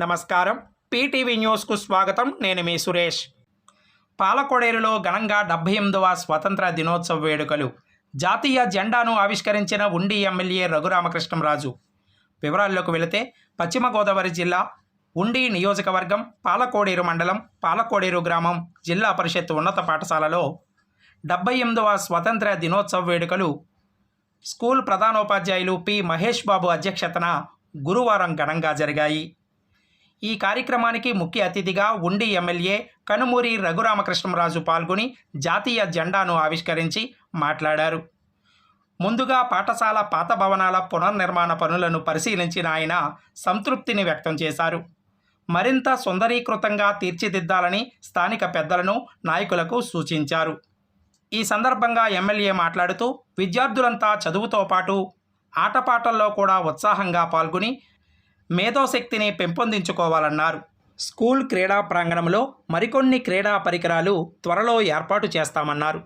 నమస్కారం. పీటీవీ న్యూస్కు స్వాగతం. నేను మీ సురేష్. పాలకొడేరులో ఘనంగా డెబ్బై ఎనిమిదవ స్వతంత్ర దినోత్సవ వేడుకలు. జాతీయ జెండాను ఆవిష్కరించిన ఉండి ఎమ్మెల్యే రఘురామకృష్ణంరాజు. వివరాల్లోకి వెళితే పశ్చిమ గోదావరి జిల్లా ఉండి నియోజకవర్గం పాలకోడేరు మండలం పాలకోడేరు గ్రామం జిల్లా పరిషత్ ఉన్నత పాఠశాలలో డెబ్బై ఎనిమిదవ స్వతంత్ర దినోత్సవ వేడుకలు. స్కూల్ ప్రధానోపాధ్యాయులు పి మహేష్ బాబు అధ్యక్షతన గురువారం ఘనంగా జరిగాయి. ఈ కార్యక్రమానికి ముఖ్య అతిథిగా ఉండి ఎమ్మెల్యే కనుమూరి రఘురామకృష్ణరాజు పాల్గొని జాతీయ జెండాను ఆవిష్కరించి మాట్లాడారు. ముందుగా పాఠశాల పాత భవనాల పునర్నిర్మాణ పనులను పరిశీలించిన ఆయన సంతృప్తిని వ్యక్తం చేశారు. మరింత సుందరీకృతంగా తీర్చిదిద్దాలని స్థానిక పెద్దలను నాయకులకు సూచించారు. ఈ సందర్భంగా ఎమ్మెల్యే మాట్లాడుతూ విద్యార్థులంతా చదువుతో పాటు ఆటపాటల్లో కూడా ఉత్సాహంగా పాల్గొని మేధోశక్తిని పెంపొందించుకోవాలన్నారు. స్కూల్ క్రీడా ప్రాంగణంలో మరికొన్ని క్రీడా పరికరాలు త్వరలో ఏర్పాటు చేస్తామన్నారు.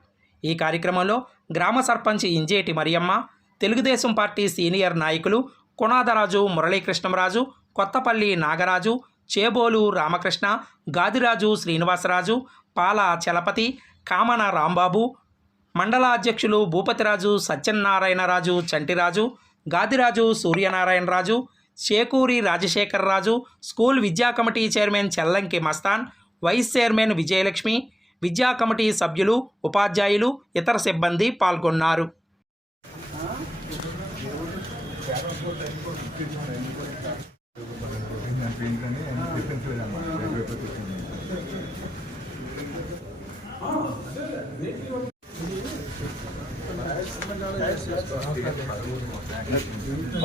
ఈ కార్యక్రమంలో గ్రామ సర్పంచ్ ఇంజేటి మరియమ్మ తెలుగుదేశం పార్టీ సీనియర్ నాయకులు కుణాదరాజు మురళీకృష్ణరాజు కొత్తపల్లి నాగరాజు చేబోలు రామకృష్ణ గాదిరాజు శ్రీనివాసరాజు పాల చలపతి కామన రాంబాబు మండల అధ్యక్షులు భూపతిరాజు సత్యనారాయణరాజు చంటిరాజు గాదిరాజు సూర్యనారాయణరాజు చేకూరి రాజశేఖరరాజు స్కూల్ విద్యా committee chairman Chellanki Mastan vice chairman Vijayalakshmi విద్యా కమిటీ సభ్యులు ఉపాధ్యాయులు ఇతర సిబ్బంది పాల్గొన్నారు.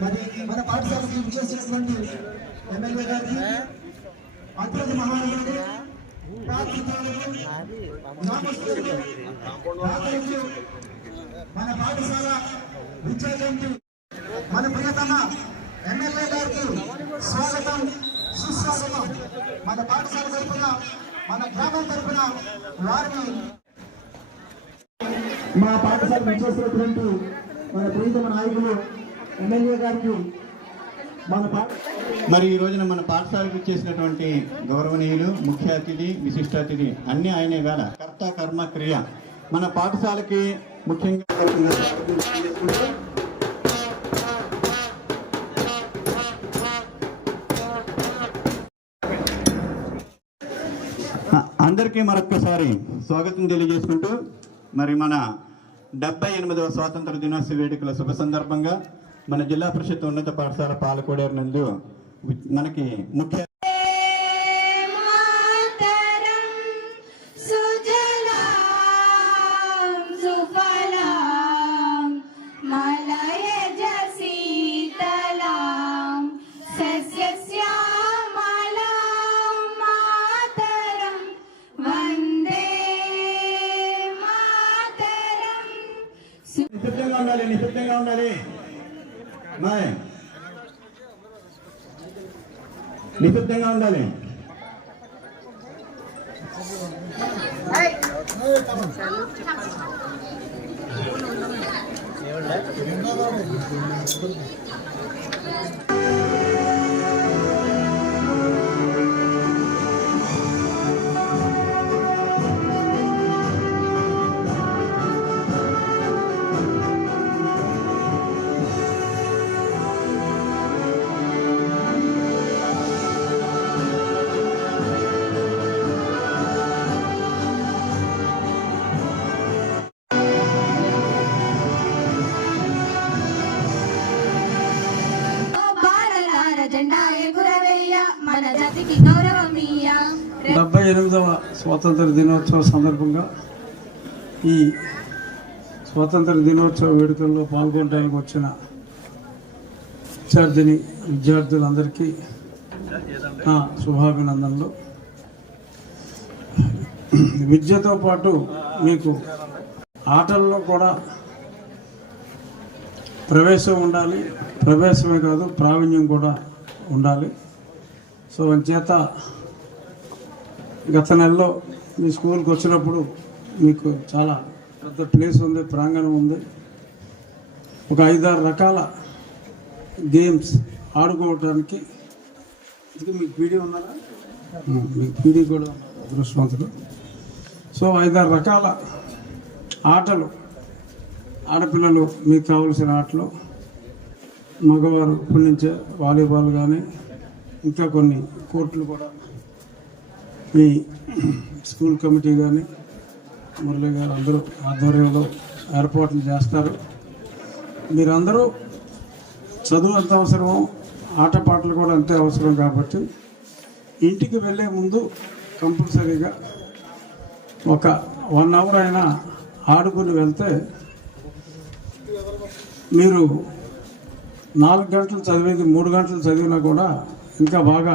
మరి మన పాఠశాలకు విచ్చేసినటువంటి ఎమ్మెల్యే గారికి అత్యంత మహానుభావుడు మన పాఠశాల విద్యా జయంతి మన ప్రియతమ ఎమ్మెల్యే గారికి స్వాగతం సుస్వాగతం. మన పాఠశాల తరఫున మన గ్రామం తరఫున వారిని మా పాఠశాల విచ్చేసినటువంటి మన ప్రియతమ నాయకులు ఎమ్మెల్యే గారికి మన మరి ఈ రోజున మన పాఠశాలకు ఇచ్చేసినటువంటి గౌరవనీయులు ముఖ్య అతిథి విశిష్ట అతిథి అన్ని ఆయనే కాల కర్త కర్మ క్రియ. మన పాఠశాలకి ముఖ్యంగా అందరికీ మరొక్కసారి స్వాగతం తెలియజేసుకుంటూ మరి మన డెబ్బై ఎనిమిదవ స్వాతంత్ర దినోత్సవ వేడుకల శుభ సందర్భంగా మన జిల్లా పరిషత్ ఉన్నత పాఠశాల పాలకోడేరు నందు మనకి ముఖ్య నిశ్శబ్దంగా ఉండాలి నిశ్శబ్దంగా ఉండాలి. మాయ్ నిశ్శబ్దంగా ఉండాలి బాలలార జెండా ఎనిమిదవ స్వాతంత్ర దినోత్సవ సందర్భంగా ఈ స్వాతంత్ర దినోత్సవ వేడుకల్లో పాల్గొనడానికి వచ్చిన విద్యార్థిని విద్యార్థులందరికీ నా శుభాభినందనలు. విద్యతో పాటు మీకు ఆటల్లో కూడా ప్రవేశం ఉండాలి. ప్రవేశమే కాదు ప్రావీణ్యం కూడా ఉండాలి. సో అంచేత గత నెలలో మీ స్కూల్కి వచ్చినప్పుడు మీకు చాలా పెద్ద ప్లేస్ ఉంది ప్రాంగణం ఉంది. ఒక ఐదారు రకాల గేమ్స్ ఆడుకోవటానికి ఇది మీకు పీడీ ఉన్నారా? మీకు పీడీ కూడా ఉన్నారు అదృష్టవంతులు. సో ఐదారు రకాల ఆటలు ఆడపిల్లలు మీకు కావలసిన ఆటలు మగవారు పుణ్యించే వాలీబాల్ కానీ ఇంకా కొన్ని కోర్టులు కూడా మీ స్కూల్ కమిటీ కానీ మురళి గారు అందరూ ఆధ్వర్యంలో ఏర్పాట్లు చేస్తారు. మీరందరూ చదువు ఎంత అవసరమో ఆటపాటలు కూడా అంతే అవసరం కాబట్టి ఇంటికి వెళ్ళే ముందు కంపల్సరీగా ఒక వన్ అవర్ అయినా ఆడుకుని వెళ్తే మీరు నాలుగు గంటలు చదివేది మూడు గంటలు చదివినా కూడా ఇంకా బాగా